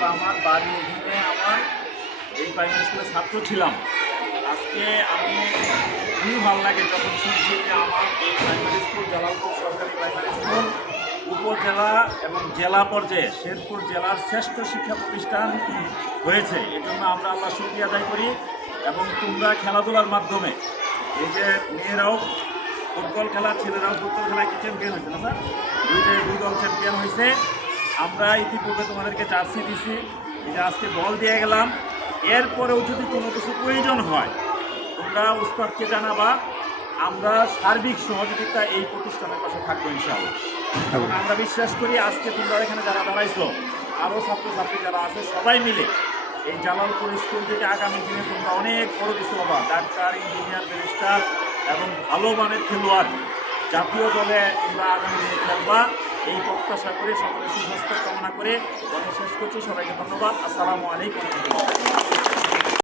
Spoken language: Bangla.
আসলে আমার বাড়ি এখানে আমার এই প্রাইমারি স্কুলের ছাত্র ছিলাম। আজকে আমি খুবই ভালো লাগে যখন শুনছি যে আমার এই প্রাইমারি স্কুল জালালপুর সরকারি প্রাইমারি স্কুল উপজেলা এবং জেলা পর্যায়ে শেরপুর জেলার শ্রেষ্ঠ শিক্ষা প্রতিষ্ঠান হয়েছে। এজন্য আমরা আল্লাহ শুকরিয়া আদায় করি। এবং তোমরা খেলাধুলার মাধ্যমে এই যে মেয়েরাও ফুটবল খেলা, ছেলেরাও ফুটবল খেলায় কি চ্যাম্পিয়ন হয়েছে না স্যার? দুই দল চ্যাম্পিয়ন হয়েছে। আমরা ইতিপূর্বে তোমাদেরকে জার্সি দিছি, এই যে আজকে বল দিয়ে গেলাম। এরপরেও যদি কোনো কিছু প্রয়োজন হয় তোমরা উস্তাদকে জানাবা। আমরা সার্বিক সহযোগিতা এই প্রতিষ্ঠানের পাশে থাকবো ইনশাআল্লাহ। এবং আমরা বিশ্বাস করি আজকে তোমরা এখানে যারা দাঁড়াইছো, আরও ছাত্রছাত্রী যারা আছে, সবাই মিলে এই জালালপুর স্কুল থেকে আগামী দিনে তোমরা অনেক বড় কিছু হবা, ডাক্তার, ইঞ্জিনিয়ার, ব্যারিস্টার এবং ভালো মানের খেলোয়াড় জাতীয় দলে তোমরা আগামী দিনে খেলবা। এই প্রত্যাশা করে সকলের সুস্বাস্থ্য কামনা করে আমি শেষ করছি। সবাইকে ধন্যবাদ। আসসালামু আলাইকুম।